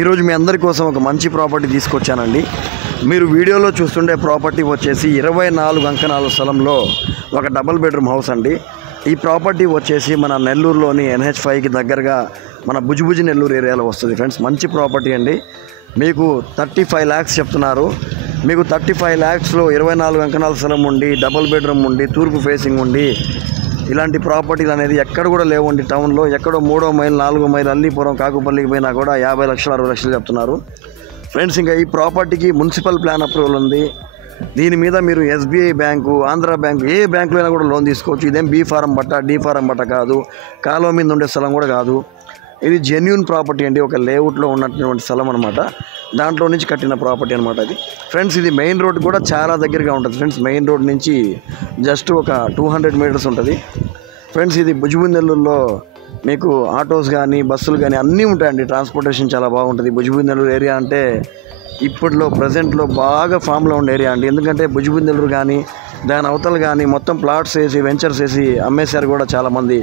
ఈరోజు మీ అందరి కోసం ఒక మంచి ప్రాపర్టీ తీసుకొచ్చానండి. మీరు వీడియోలో చూస్తుండే ప్రాపర్టీ వచ్చేసి 24 అంకణాల స్థలంలో ఒక డబుల్ బెడ్రూమ్ హౌస్ అండి. ఈ ప్రాపర్టీ వచ్చేసి మన నెల్లూరులోని NH5కి దగ్గరగా మన భుజ్బుజ్ నెల్లూరు ఏరియాలో వస్తుంది ఫ్రెండ్స్. మంచి ప్రాపర్టీ అండి. మీకు 35 lakhs చెప్తున్నారు. మీకు 35 lakhsలో 24 అంకణాల స్థలం ఉండి, డబుల్ బెడ్రూమ్ ఉండి, తూర్పు ఫేసింగ్ ఉండి, ఇలాంటి ప్రాపర్టీలు అనేది ఎక్కడ కూడా లేవండి. టౌన్లో ఎక్కడో 3వ మైల్ 4వ మైల్ అల్లీపురం కాకుపల్లికి పోయినా కూడా 50 లక్షలు 60 లక్షలు చెప్తున్నారు ఫ్రెండ్స్. ఇంకా ఈ ప్రాపర్టీకి మున్సిపల్ ప్లాన్ అప్రూవల్ ఉంది. దీని మీద మీరు SBI బ్యాంకు, ఆంధ్ర బ్యాంకు, ఏ బ్యాంకులో అయినా కూడా లోన్ తీసుకోవచ్చు. ఇదేం B ఫారం బట్ట, D ఫారం బట్ట కాదు, కాలువ మీద ఉండే స్థలం కూడా కాదు. ఇది జెన్యూన్ ప్రాపర్టీ అండి. ఒక లేఅవుట్లో ఉన్నటువంటి స్థలం అనమాట. దాంట్లో నుంచి కట్టిన ప్రాపర్టీ అనమాట ఇది ఫ్రెండ్స్. ఇది మెయిన్ రోడ్ కూడా చాలా దగ్గరగా ఉంటుంది ఫ్రెండ్స్. మెయిన్ రోడ్ నుంచి జస్ట్ ఒక 200 meters ఉంటుంది ఫ్రెండ్స్. ఇది భుజ్బుజ్ నెల్లూరులో మీకు ఆటోస్ కానీ బస్సులు కానీ అన్నీ ఉంటాయండి. ట్రాన్స్పోర్టేషన్ చాలా బాగుంటుంది. భుజ్బుజ్ నెల్లూరు ఏరియా అంటే ఇప్పట్లో ప్రజెంట్లో బాగా ఫామ్లో ఉండే ఏరియా అండి. ఎందుకంటే భుజ్బుజ్ నెల్లూరు కానీ దాని అవతలు కానీ మొత్తం ప్లాట్స్ వేసి వెంచర్స్ వేసి అమ్మేశారు కూడా చాలామంది.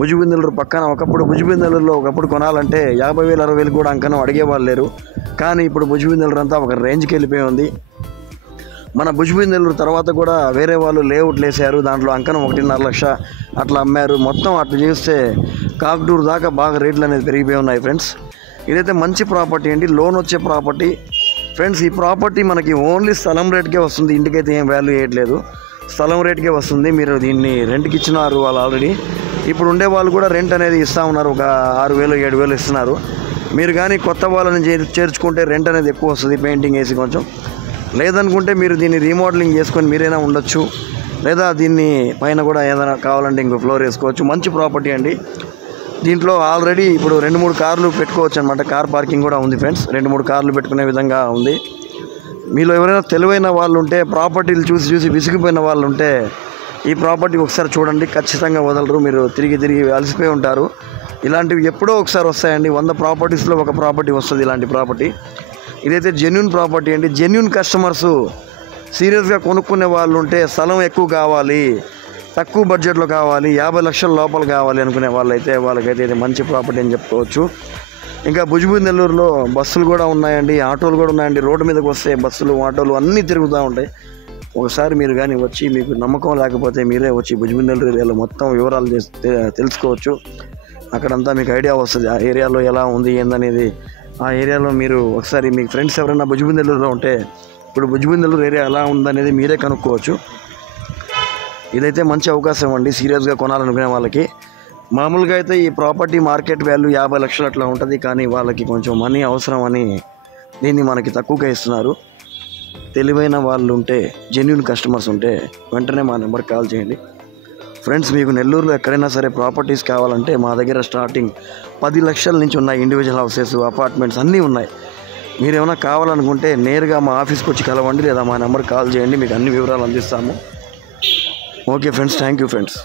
భుజ్బుజ్ నెల్లూరు పక్కన ఒకప్పుడు భుజ్బుజ్ నెల్లూరులో ఒకప్పుడు కొనాలంటే 50,000 60,000 కూడా అంకనం అడిగేవాళ్ళు లేరు. కానీ ఇప్పుడు భుజ్బుజ్ నెల్లూరు అంతా ఒక రేంజ్కి వెళ్ళిపోయి ఉంది. మన భుజ్బుజ్ నెల్లూరు తర్వాత కూడా వేరే వాళ్ళు లేఅవుట్లు వేసారు. దాంట్లో అంకనం 1.5 లక్ష అట్లా అమ్మారు. మొత్తం అట్లా చేస్తే కాకుటూరు దాకా బాగా రేట్లు అనేది పెరిగిపోయి ఉన్నాయి ఫ్రెండ్స్. ఇదైతే మంచి ప్రాపర్టీ అండి. లోన్ వచ్చే ప్రాపర్టీ ఫ్రెండ్స్. ఈ ప్రాపర్టీ మనకి ఓన్లీ స్థలం రేట్కే వస్తుంది. ఇంటికైతే ఏం వాల్యూ వేయట్లేదు, స్థలం రేట్కే వస్తుంది. మీరు దీన్ని రెంట్కి ఇచ్చినారు వాళ్ళు ఆల్రెడీ. ఇప్పుడు ఉండే వాళ్ళు కూడా రెంట్ అనేది ఇస్తూ ఉన్నారు. ఒక 6,000 7,000 ఇస్తున్నారు. మీరు కానీ కొత్త వాళ్ళని చేర్చుకుంటే రెంట్ అనేది ఎక్కువ వస్తుంది, పెయింటింగ్ వేసి కొంచెం. లేదనుకుంటే మీరు దీన్ని రీమోడలింగ్ చేసుకొని మీరైనా ఉండొచ్చు. లేదా దీన్ని పైన కూడా ఏదైనా కావాలంటే ఇంకో ఫ్లోర్ వేసుకోవచ్చు. మంచి ప్రాపర్టీ అండి. దీంట్లో ఆల్రెడీ ఇప్పుడు 2-3 కార్లు పెట్టుకోవచ్చు అనమాట. కార్ పార్కింగ్ కూడా ఉంది ఫ్రెండ్స్. 2-3 కార్లు పెట్టుకునే విధంగా ఉంది. మీలో ఎవరైనా తెలివైన వాళ్ళు ఉంటే, ప్రాపర్టీలు చూసి విసిగిపోయిన వాళ్ళు ఉంటే ఈ ప్రాపర్టీ ఒకసారి చూడండి. ఖచ్చితంగా వదలరు. మీరు తిరిగి అలసిపోయి ఉంటారు. ఇలాంటివి ఎప్పుడో ఒకసారి వస్తాయండి. 100 ప్రాపర్టీస్లో ఒక ప్రాపర్టీ వస్తుంది ఇలాంటి ప్రాపర్టీ. ఇదైతే జెన్యూన్ ప్రాపర్టీ అండి. జెన్యూన్ కస్టమర్స్ సీరియస్గా కొనుక్కునే వాళ్ళు ఉంటే, స్థలం ఎక్కువ కావాలి, తక్కువ బడ్జెట్లో కావాలి, 50 లక్షల లోపల కావాలి అనుకునే వాళ్ళకైతే ఇది మంచి ప్రాపర్టీ అని చెప్పుకోవచ్చు. ఇంకా భుజ్బుజ్ నెల్లూరులో బస్సులు కూడా ఉన్నాయండి, ఆటోలు కూడా ఉన్నాయండి. రోడ్డు మీదకి వస్తే బస్సులు ఆటోలు అన్నీ తిరుగుతూ ఉంటాయి. ఒకసారి మీరు కానీ వచ్చి, మీకు నమ్మకం లేకపోతే మీరే వచ్చి భుజ్బుజ్ నెల్లూరు ఏరియాలో మొత్తం వివరాలు తెలుసుకోవచ్చు. అక్కడంతా మీకు ఐడియా వస్తుంది ఆ ఏరియాలో ఎలా ఉంది ఏందనేది. ఆ ఏరియాలో మీరు ఒకసారి మీకు ఫ్రెండ్స్ ఎవరైనా భుజ్బుజ్ నెల్లూరులో ఉంటే ఇప్పుడు భుజ్బుజ్ నెల్లూరు ఏరియా ఎలా ఉందనేది మీరే కనుక్కోవచ్చు. ఇదైతే మంచి అవకాశం అండి సీరియస్గా కొనాలనుకునే వాళ్ళకి. మామూలుగా అయితే ఈ ప్రాపర్టీ మార్కెట్ వాల్యూ 50 లక్షలు అట్లా ఉంటుంది. కానీ వాళ్ళకి కొంచెం మనీ అవసరం అని దీన్ని మనకి తక్కువగా ఇస్తున్నారు. తెలివైన వాళ్ళు ఉంటే, జెన్యూన్ కస్టమర్స్ ఉంటే వెంటనే మా నెంబర్కి కాల్ చేయండి ఫ్రెండ్స్. మీకు నెల్లూరులో ఎక్కడైనా సరే ప్రాపర్టీస్ కావాలంటే మా దగ్గర స్టార్టింగ్ 10 లక్షల నుంచి ఉన్నాయి. ఇండివిజువల్ హౌసెస్, అపార్ట్మెంట్స్ అన్నీ ఉన్నాయి. మీరు ఏమైనా కావాలనుకుంటే నేరుగా మా ఆఫీస్కి వచ్చి కలవండి, లేదా మా నెంబర్కి కాల్ చేయండి. మీకు అన్ని వివరాలు అందిస్తాము. Okay friends, thank you friends.